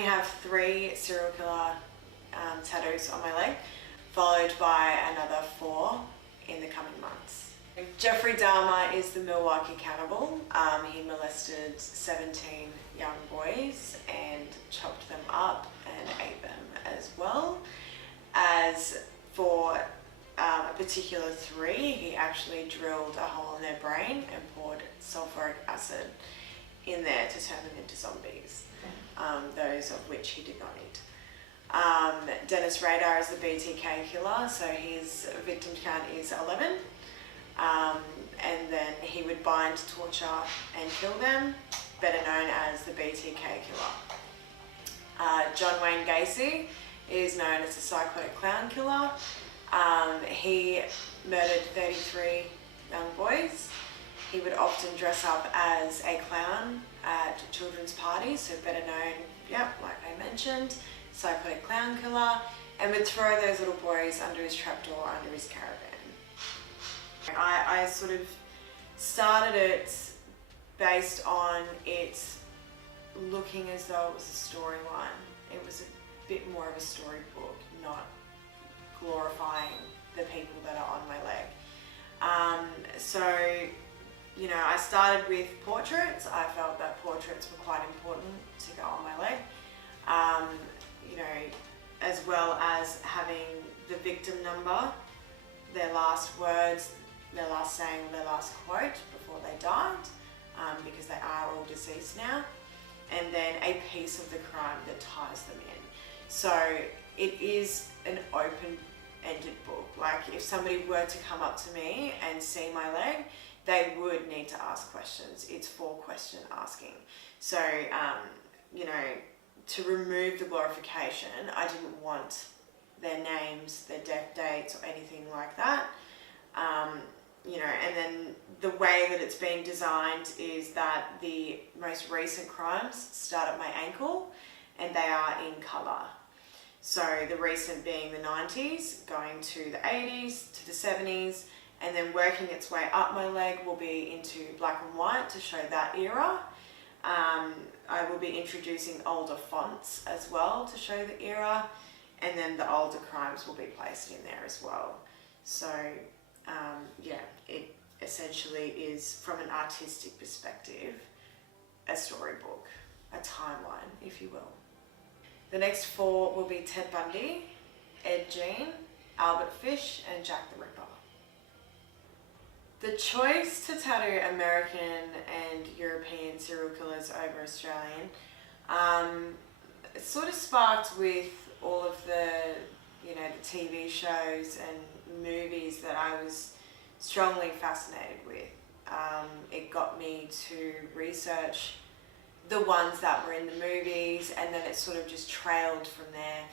currently have 3 serial killer tattoos on my leg, followed by another 4 in the coming months. Jeffrey Dahmer is the Milwaukee cannibal. He molested 17 young boys and chopped them up and ate them as well. As for a particular 3, he actually drilled a hole in their brain and poured sulfuric acid in there to turn them into zombies, those of which he did not eat. Rader is the BTK killer, so his victim count is 11. And then he would bind, torture and kill them, better known as the BTK killer. John Wayne Gacy is known as the psychotic clown killer. He murdered 33 young boys. He would often dress up as a clown at children's parties, so better known, like I mentioned, psychotic clown killer, and would throw those little boys under his trapdoor, under his caravan. I sort of started it based on it looking as though it was a storyline. It was a bit more of a storybook, not glorifying the people that are on my leg. So, I started with portraits. I felt that portraits were quite important to go on my leg. As well as having the victim number, their last words, their last saying, their last quote before they died, because they are all deceased now, and then a piece of the crime that ties them in. So it is an open-ended book. Like, if somebody were to come up to me and see my leg, they would need to ask questions. It's for question asking. So, to remove the glorification, I didn't want their names, their death dates, or anything like that. And then the way that it's been designed is that the most recent crimes start at my ankle and they are in colour. So the recent being the 90s, going to the 80s, to the 70s, and then working its way up my leg will be into black and white to show that era. I will be introducing older fonts as well to show the era, and then the older crimes will be placed in there as well. So it essentially is, from an artistic perspective, a storybook, a timeline, if you will. The next 4 will be Ted Bundy, Ed Gein, Albert Fish, and Jack the Ripper. The choice to tattoo American and European serial killers over Australian, it sort of sparked with all of the TV shows and movies that I was strongly fascinated with. It got me to research the ones that were in the movies, and then it sort of just trailed from there.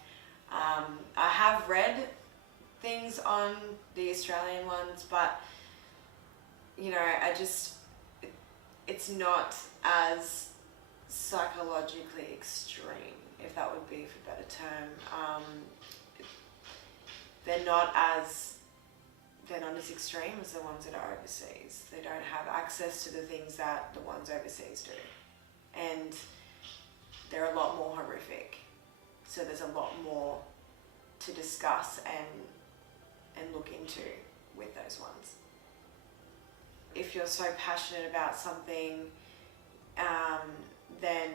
I have read things on the Australian ones, but it's not as psychologically extreme, if that would be for a better term. They're not as extreme as the ones that are overseas. They don't have access to the things that the ones overseas do. And they're a lot more horrific. So there's a lot more to discuss and look into with those ones. If you're so passionate about something, then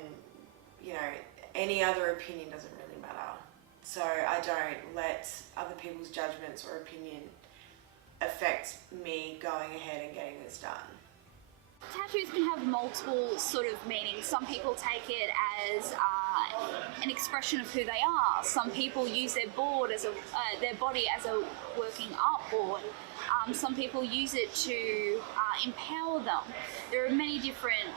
any other opinion doesn't really matter. So I don't let other people's judgments or opinion affect me going ahead and getting this done. Tattoos can have multiple sort of meanings. Some people take it as an expression of who they are. Some people use their body as a working art board. Some people use it to empower them. There are many different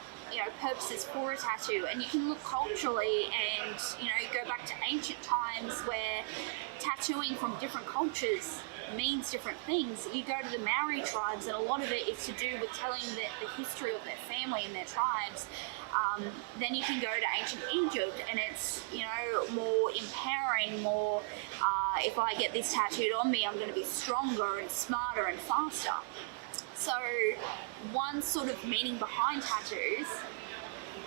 purposes for a tattoo, and you can look culturally and go back to ancient times where tattooing from different cultures means different things. You go to the Maori tribes, and a lot of it is to do with telling the history of their family and their tribes. Then you can go to ancient Egypt, and it's more empowering, more if I get this tattooed on me, I'm going to be stronger and smarter and faster. So one sort of meaning behind tattoos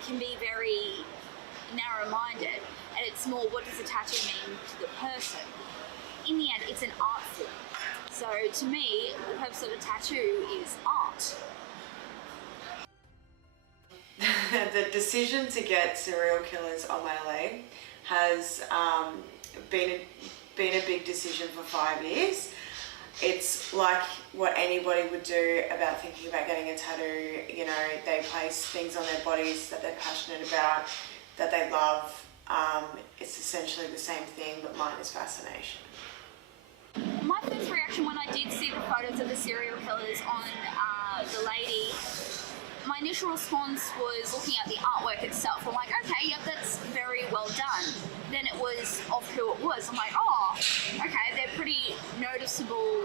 can be very narrow-minded, and it's more what does a tattoo mean to the person. In the end, it's an art form. So to me, the purpose of a tattoo is art. The decision to get serial killers on my leg has been a big decision for 5 years. It's like what anybody would do about thinking about getting a tattoo. You know, they place things on their bodies that they're passionate about, that they love. It's essentially the same thing, but mine is fascination. My first reaction when I did see the photos of the serial killers on the lady, my initial response was looking at the artwork itself. I'm like, okay, yep, that's very well done. Then it was of who it was. I'm like, oh, okay, they're pretty noticeable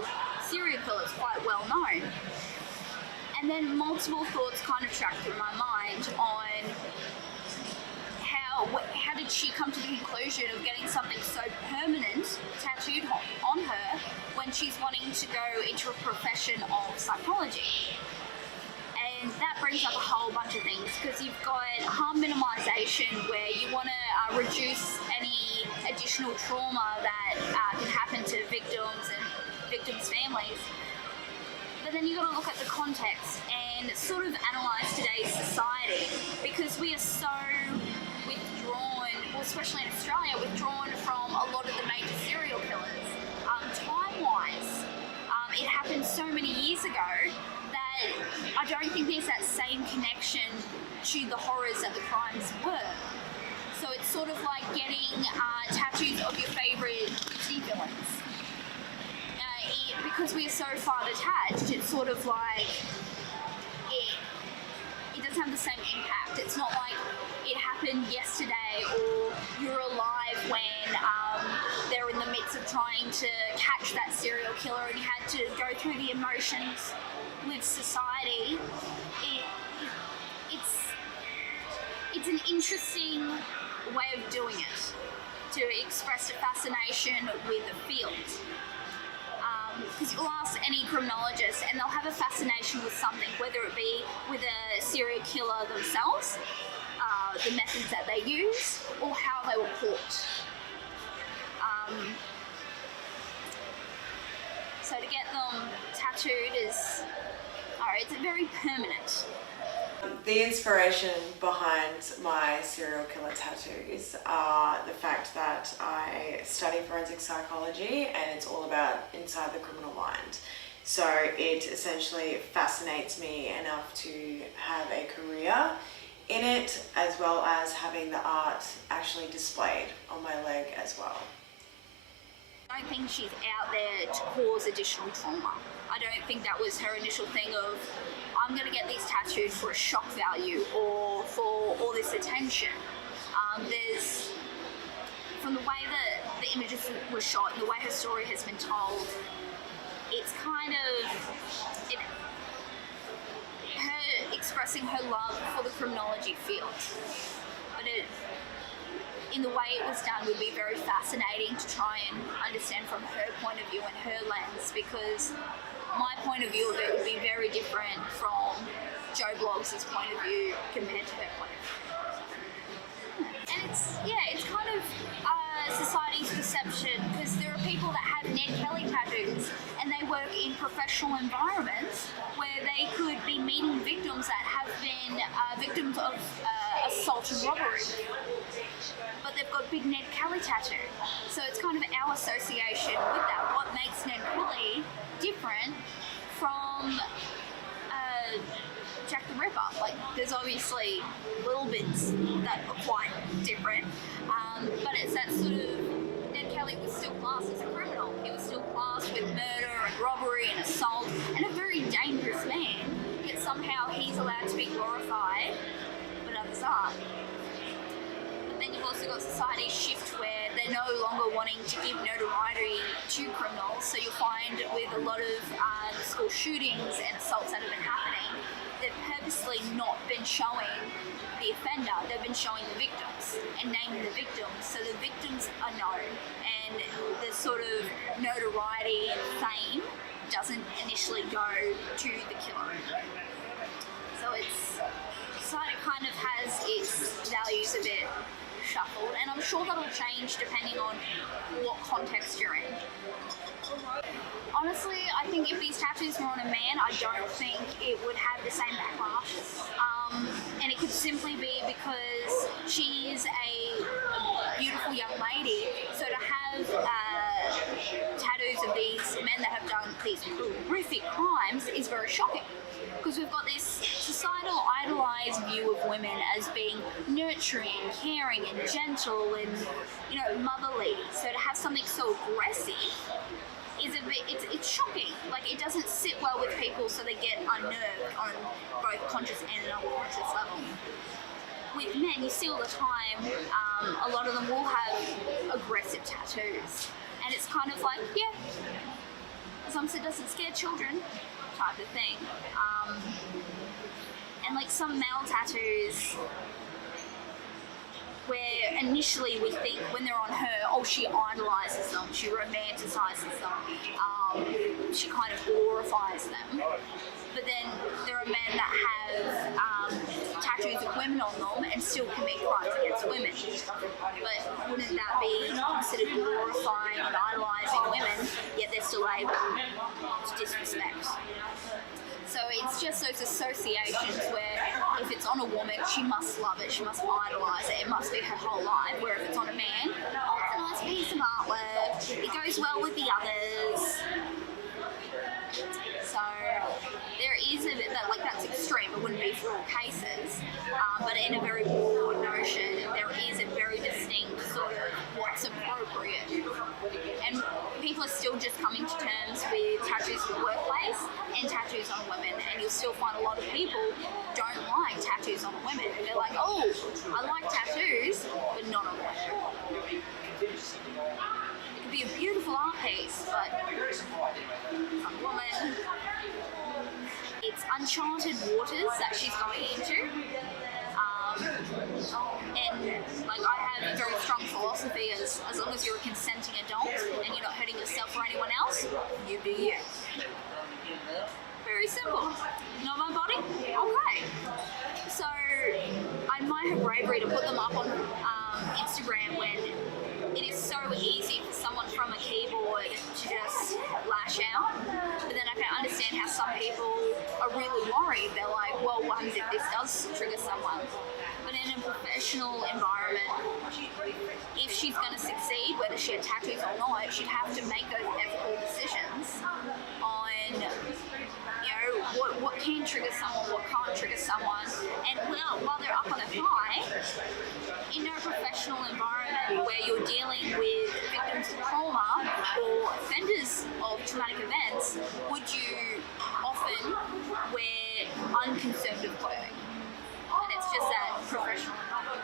serial killers, quite well known. And then multiple thoughts kind of tracked through my mind on how did she come to the conclusion of getting something so permanent tattooed on her when she's wanting to go into a profession of psychology. And that brings up a whole bunch of things, because you've got harm minimization, where you want to reduce any additional trauma that can happen to victims and victims' families. But then you've got to look at the context and sort of analyze today's society, because we are so withdrawn, well, especially in Australia, withdrawn from a lot of the major serial killers. Time-wise, it happened so many years ago that I don't think there's that same connection to the horrors that the crimes were. So it's sort of like getting tattoos of your favourite Disney villains. Because we are so far detached, it's sort of like it doesn't have the same impact. It's not like it happened yesterday, or you're alive when they're in the midst of trying to catch that serial killer and you had to go through the emotions with society. It's an interesting way of doing it, to express a fascination with the field. Because you'll ask any criminologist and they'll have a fascination with something, whether it be with a serial killer themselves, the methods that they use, or how they were caught. So to get them tattooed is, it's very permanent. The inspiration behind my serial killer tattoos are the fact that I study forensic psychology, and it's all about inside the criminal mind. So it essentially fascinates me enough to have a career in it, as well as having the art actually displayed on my leg as well. I don't think she's out there to cause additional trauma. I don't think that was her initial thing of, I'm going to get these tattooed for a shock value or for all this attention. There's, from the way that the images were shot and the way her story has been told, it's kind of her expressing her love for the criminology field. But in the way it was done would be very fascinating to try and understand from her point of view and her lens, because my point of view of it would be very different from Joe Bloggs' point of view compared to her point of view. And it's kind of society's perception, because there are people that have Ned Kelly tattoos and they work in professional environments where they could be meeting victims that have been victims of assault and robbery, but they've got big Ned Kelly tattoo. So it's kind of our association with that. What makes Ned Kelly different from Jack the Ripper? Like, there's obviously little bits that are quite different, but it's that sort of, Ned Kelly was still classed as a criminal. He was still classed with murder and robbery and assault, and a very dangerous man, yet somehow he's allowed to be glorified, but others aren't. But then you've also got society's shift where they're no longer wanting to give notoriety to criminals, so you'll find with a lot of school shootings and assaults that have been happening, they've purposely not been showing the offender, they've been showing the victims and naming the victims, so the victims are known, and the sort of notoriety and fame doesn't initially go to the killer. So it's, society kind of has its values a bit reshuffled, and I'm sure that'll change depending on what context you're in. Honestly, I think if these tattoos were on a man, I don't think it would have the same backlash. And it could simply be because she is a beautiful young lady, so to have tattoos of these men that have done these horrific crimes is very shocking. Because we've got this societal idolized view of women as being nurturing, caring, and gentle, and motherly. So to have something so aggressive is it's shocking. Like, it doesn't sit well with people, so they get unnerved on both conscious and an unconscious level. With men, you see all the time, a lot of them will have aggressive tattoos, and it's kind of like, yeah, as long as it doesn't scare children, type of thing. And like some male tattoos, where initially we think when they're on her, oh, she idolizes them, she romanticizes them, she kind of glorifies them. But then there are men that have tattoos of women on them and still commit crimes against women. But wouldn't that be considered glorifying and idolizing women, yet they're still able to disrespect? So it's just those associations where if it's on a woman, she must love it, she must idolise it, it must be her whole life. Where if it's on a man, oh, it's a nice piece of artwork, it goes well with the others. So there is a bit that, like, that's extreme, it wouldn't be for all cases, but in a very broad notion, there is a very distinct sort of what's appropriate. And people are still just coming to terms with tattoos in the workplace and tattoos on women, and you'll still find a lot of people don't like tattoos on women. They're like, oh, I like tattoos, but not on women. It could be a beautiful art piece, but on a woman, it's uncharted waters that she's going into. And like, I have a very strong philosophy as long as you're a consenting adult and you're not hurting yourself or anyone else, you do you. Very simple. Not my body? Okay. So I might have bravery to put them up on Instagram when it is so easy for someone from a keyboard to just lash out. But then I can understand how some people are really worried. They're like, well, what happens if this does trigger someone? But in a professional environment, if she's going to succeed, whether she had tattoos or not, she'd have to make those ethical decisions on, what can trigger someone, what can't trigger someone. And while they're up on a high, in a professional environment where you're dealing with victims of trauma or offenders of traumatic events, would you often wear unconservative clothing? And it's just that professional environment.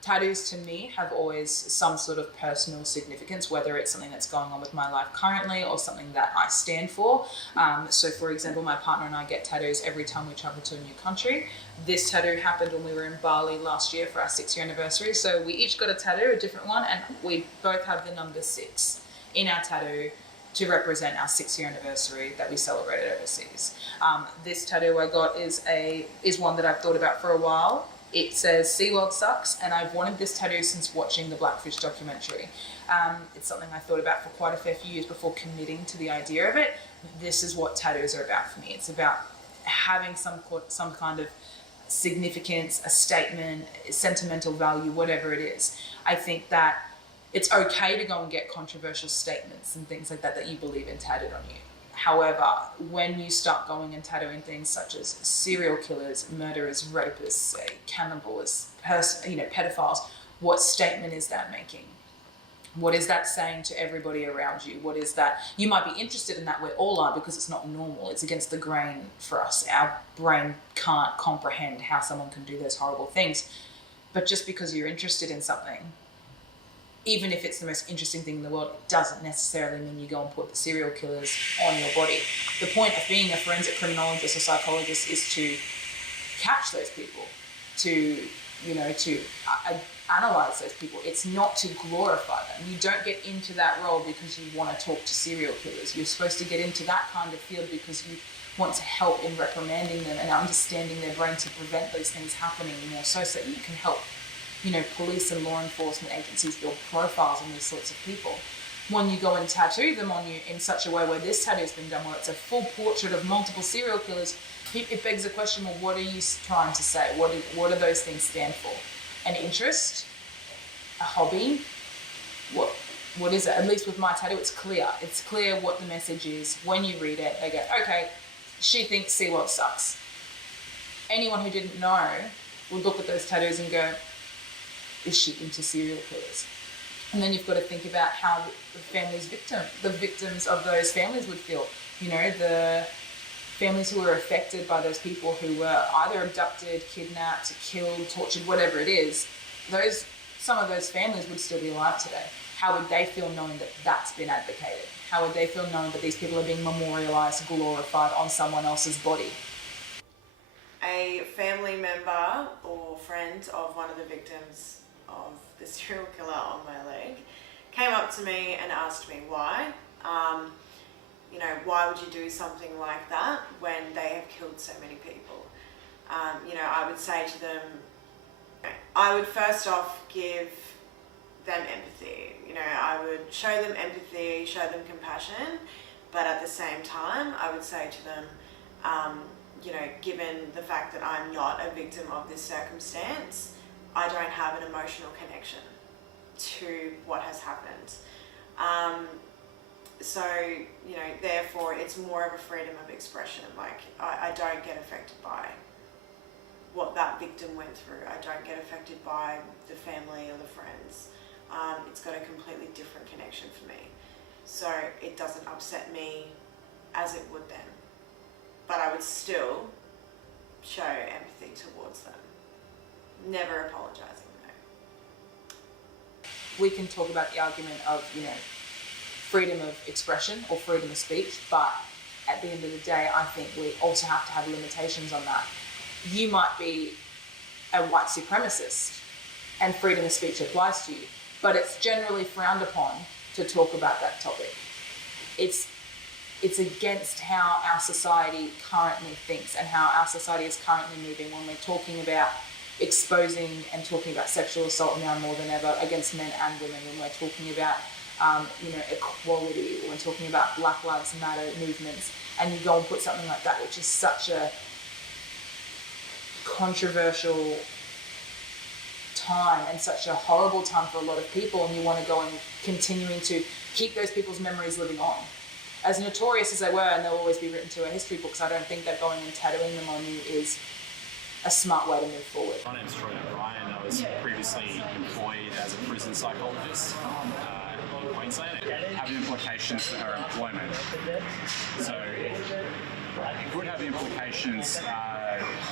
Tattoos to me have always some sort of personal significance, whether it's something that's going on with my life currently or something that I stand for. So for example, my partner and I get tattoos every time we travel to a new country. This tattoo happened when we were in Bali last year for our 6-year anniversary. So we each got a tattoo, a different one, and we both have the number 6 in our tattoo to represent our 6-year anniversary that we celebrated overseas. This tattoo I got is one that I've thought about for a while. It says SeaWorld sucks, and I've wanted this tattoo since watching the Blackfish documentary. It's something I thought about for quite a fair few years before committing to the idea of it. This is what tattoos are about for me. It's about having some kind of significance, a statement, sentimental value, whatever it is. I think that it's okay to go and get controversial statements and things like that you believe in tattooed on you. However, when you start going and tattooing things such as serial killers, murderers, rapists, cannibals, pedophiles, what statement is that making? What is that saying to everybody around you? What is that? You might be interested in that, we all are, because it's not normal. It's against the grain for us. Our brain can't comprehend how someone can do those horrible things. But just because you're interested in something, even if it's the most interesting thing in the world, it doesn't necessarily mean you go and put the serial killers on your body. The point of being a forensic criminologist or psychologist is to catch those people, to analyze those people. It's not to glorify them. You don't get into that role because you want to talk to serial killers. You're supposed to get into that kind of field because you want to help in reprimanding them and understanding their brain to prevent those things happening more so that you can help police and law enforcement agencies build profiles on these sorts of people. When you go and tattoo them on you in such a way where this tattoo has been done, where it's a full portrait of multiple serial killers, it begs the question, well, what are you trying to say? What do those things stand for? An interest? A hobby? What is it? At least with my tattoo, it's clear. It's clear what the message is. When you read it, they go, okay, she thinks SeaWorld sucks. Anyone who didn't know would look at those tattoos and go, is she into serial killers? And then you've got to think about how the victims of those families would feel. The families who were affected by those people who were either abducted, kidnapped, killed, tortured, whatever it is. Some of those families would still be alive today. How would they feel knowing that that's been advocated? How would they feel knowing that these people are being memorialised, glorified on someone else's body? A family member or friend of one of the victims of the serial killer on my leg came up to me and asked me why. Why would you do something like that when they have killed so many people? I would say to them, I would first off give them empathy. I would show them empathy, show them compassion, but at the same time, I would say to them, given the fact that I'm not a victim of this circumstance, I don't have an emotional connection to what has happened. Therefore, it's more of a freedom of expression. Like, I don't get affected by what that victim went through. I don't get affected by the family or the friends. It's got a completely different connection for me. So it doesn't upset me as it would them. But I would still show empathy towards them. Never apologising, no. We can talk about the argument of, freedom of expression or freedom of speech, but at the end of the day, I think we also have to have limitations on that. You might be a white supremacist and freedom of speech applies to you, but it's generally frowned upon to talk about that topic. It's against how our society currently thinks and how our society is currently moving when we're talking about exposing and talking about sexual assault now more than ever against men and women, when we're talking about equality, when we're talking about Black Lives Matter movements, and you go and put something like that, which is such a controversial time and such a horrible time for a lot of people, and you want to go and continuing to keep those people's memories living on. As notorious as they were, and they'll always be written to our history books, I don't think that going and tattooing them on you is a smart way to move forward. My name's Troy O'Brien. I was previously employed as a prison psychologist in Queensland. It had implications for her employment. So it would have implications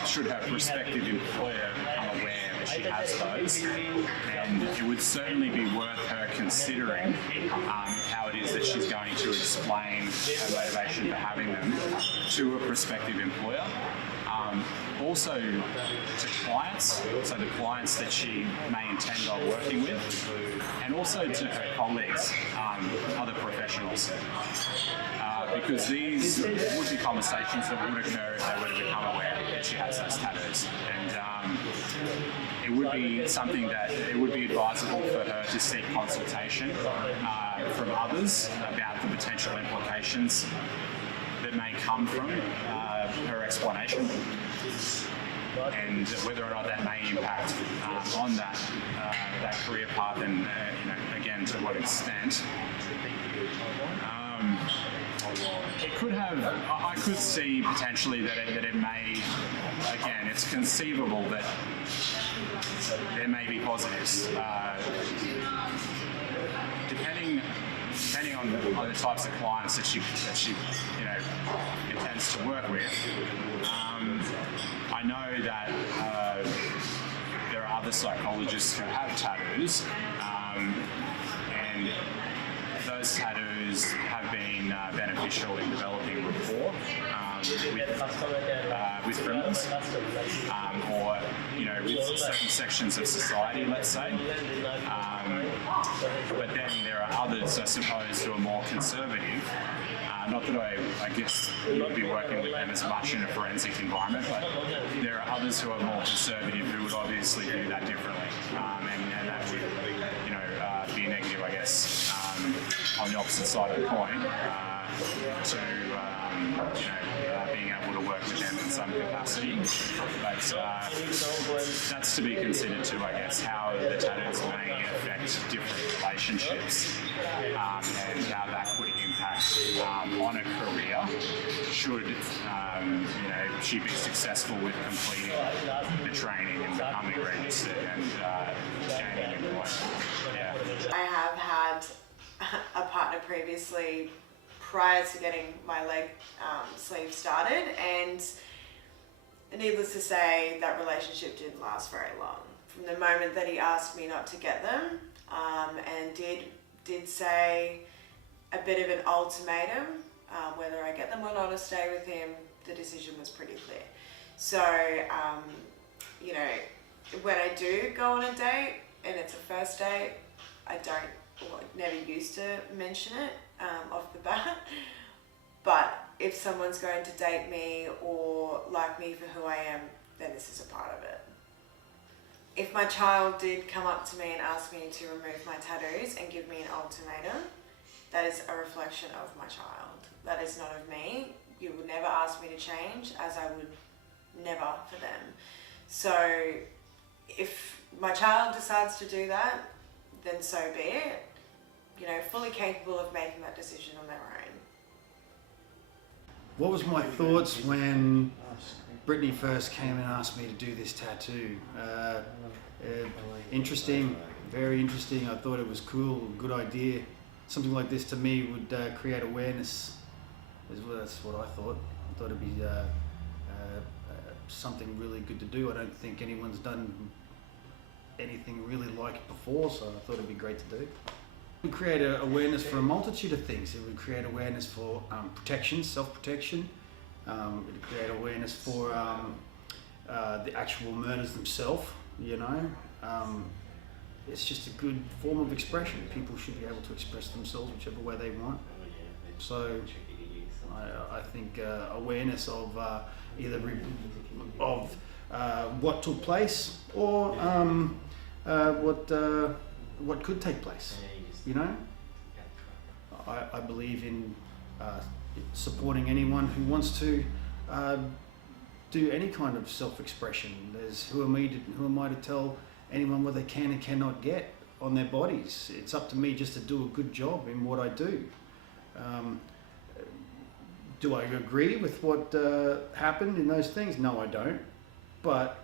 should her prospective employer become aware that she has those. And it would certainly be worth her considering how it is that she's going to explain her motivation for having them to a prospective employer. Also to clients, so the clients that she may intend on working with, and also to her colleagues, other professionals. Because these would be conversations that would occur if they were to become aware that she has those tattoos. And it would be something that it would be advisable for her to seek consultation from others about the potential implications that may come from her explanation, and whether or not that may impact on that career path, and again, to what extent. It could have. I could see potentially that it may. Again, it's conceivable that there may be positives, depending on the types of clients that she intends to work with. I know that there are other psychologists who have tattoos, and those tattoos have been beneficial in developing rapport with criminals, or with certain sections of society, let's say. But then there are others, I suppose, who are more conservative, Not that I guess would be working with them as much in a forensic environment, but there are others who are more conservative who would obviously do that differently, and that would, you know, be a negative, I guess, on the opposite side of the coin to you know, being able to work with them in some capacity. But that's to be considered too, I guess, how the tattoos may affect different relationships and how that could impact on a career should you know, she be successful with completing the training and becoming registered and gaining employment. Yeah. I have had a partner previously prior to getting my leg sleeve started, and needless to say, that relationship didn't last very long. From the moment that he asked me not to get them, and did say a bit of an ultimatum, whether I get them or not or stay with him, the decision was pretty clear. So, you know, when I do go on a date and it's a first date, I never used to mention it off the bat. But if someone's going to date me or like me for who I am, then this is a part of it. If my child did come up to me and ask me to remove my tattoos and give me an ultimatum, that is a reflection of my child. That is not of me. You would never ask me to change, as I would never for them. So if my child decides to do that, then so be it. You know, fully capable of making that decision on their own. What was my thoughts when Britney first came and asked me to do this tattoo? Interesting, very interesting. I thought it was cool, good idea. Something like this to me would create awareness. That's what I thought. I thought it'd be something really good to do. I don't think anyone's done anything really like it before, so I thought it'd be great to do. It would create awareness for a multitude of things. It would create awareness for protection, self-protection. It would create awareness for the actual murders themselves, you know. It's just a good form of expression. People should be able to express themselves whichever way they want. So I think awareness of either of what took place or what could take place, you know. I believe in supporting anyone who wants to do any kind of self-expression. Who am I to tell anyone what they can and cannot get on their bodies? It's up to me just to do a good job in what I do. Do I agree with what happened in those things? No, I don't. But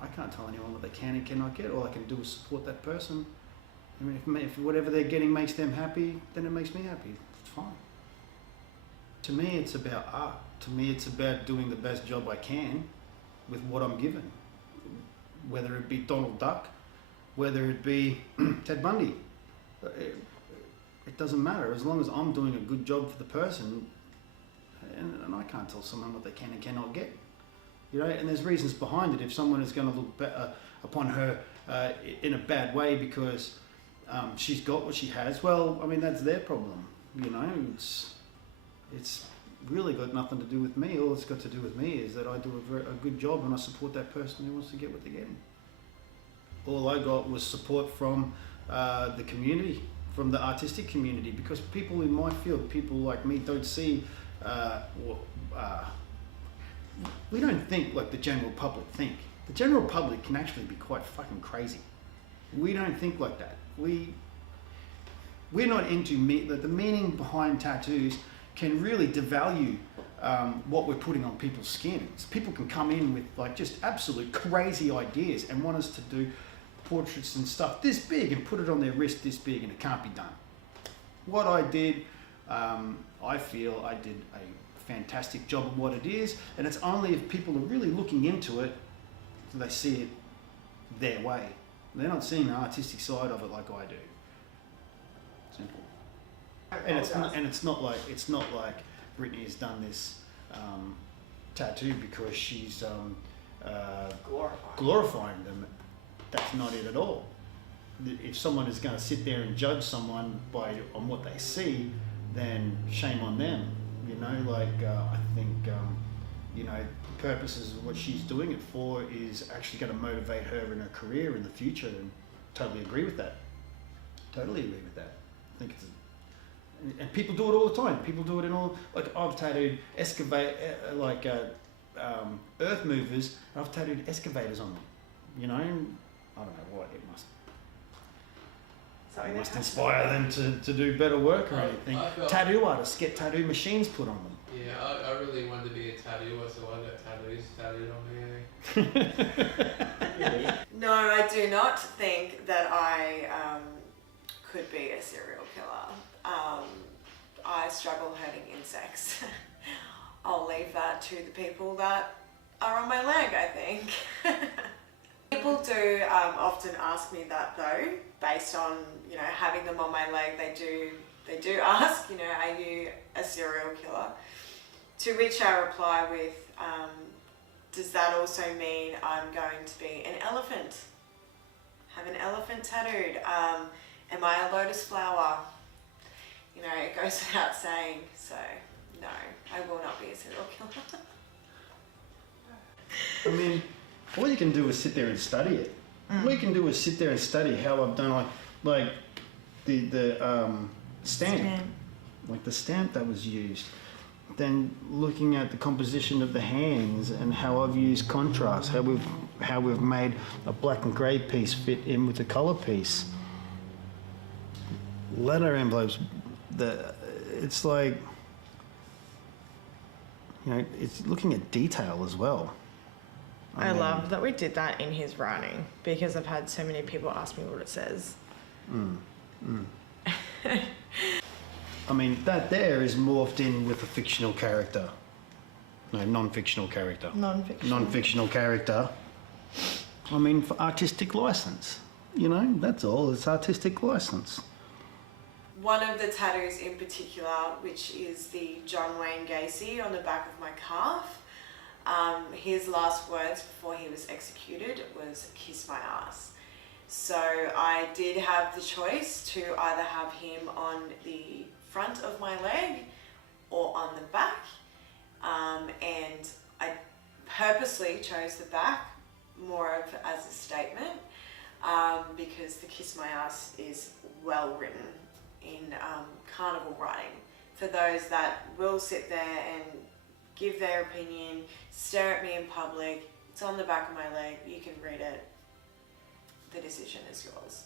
I can't tell anyone what they can and cannot get. All I can do is support that person. I mean, if whatever they're getting makes them happy, then it makes me happy. It's fine. To me, it's about art. To me, it's about doing the best job I can with what I'm given. Whether it be Donald Duck, whether it be Ted Bundy. It doesn't matter. As long as I'm doing a good job for the person, and I can't tell someone what they can and cannot get. You know, and there's reasons behind it. If someone is going to look upon her in a bad way because she's got what she has, well, I mean, that's their problem. You know, it's really got nothing to do with me. All it's got to do with me is that I do a good job and I support that person who wants to get what they're getting. All I got was support from the community, from the artistic community, because people in my field, people like me, don't see. We don't think like the general public think. The general public can actually be quite fucking crazy. We don't think like that. We're not into the meaning behind tattoos can really devalue what we're putting on people's skin. So people can come in with like just absolute crazy ideas and want us to do portraits and stuff this big and put it on their wrist this big, and it can't be done. What I did, I feel I did a fantastic job of what it is, and it's only if people are really looking into it do they see it their way. They're not seeing the artistic side of it like I do. Simple. And it's not like Britney has done this tattoo because she's glorifying them. That's not it at all. If someone is going to sit there and judge someone on what they see, then shame on them. You know, like I think you know, the purposes of what she's doing it for is actually going to motivate her in her career in the future, and totally agree with that. Totally agree with that. I think it's, and people do it all the time. People do it in all, like I've tattooed excavate earth movers. And I've tattooed excavators on them. You know, and I don't know what it must. It must inspire them to do better work or anything. Tattoo artists get tattoo machines put on them. Yeah, I really wanted to be a tattooer, so I got tattoos tattooed on me. No, I do not think that I could be a serial killer. I struggle hurting insects. I'll leave that to the people that are on my leg, I think. People do often ask me that though, based on, you know, having them on my leg. They do ask, you know, are you a serial killer? To which I reply with, does that also mean I'm going to be an elephant? Have an elephant tattooed? Am I a lotus flower? You know, it goes without saying. So no, I will not be a serial killer. I mean, all you can do is sit there and study it. All you can do is sit there and study how I've done, like the stamp, like the stamp that was used. Then looking at the composition of the hands and how I've used contrast, how we've made a black and grey piece fit in with the colour piece. Letter envelopes, it's like, you know, it's looking at detail as well. I love that we did that in his writing, because I've had so many people ask me what it says. I mean, that there is morphed in with a fictional character. No, non-fictional character. Non-fictional character. I mean, for artistic license. You know, that's all. It's artistic license. One of the tattoos in particular, which is the John Wayne Gacy on the back of my calf, his last words before he was executed was "kiss my ass." So I did have the choice to either have him on the front of my leg or on the back, and I purposely chose the back more of as a statement, because the "kiss my ass" is well written in carnival writing for those that will sit there and give their opinion, stare at me in public. It's on the back of my leg. You can read it. The decision is yours.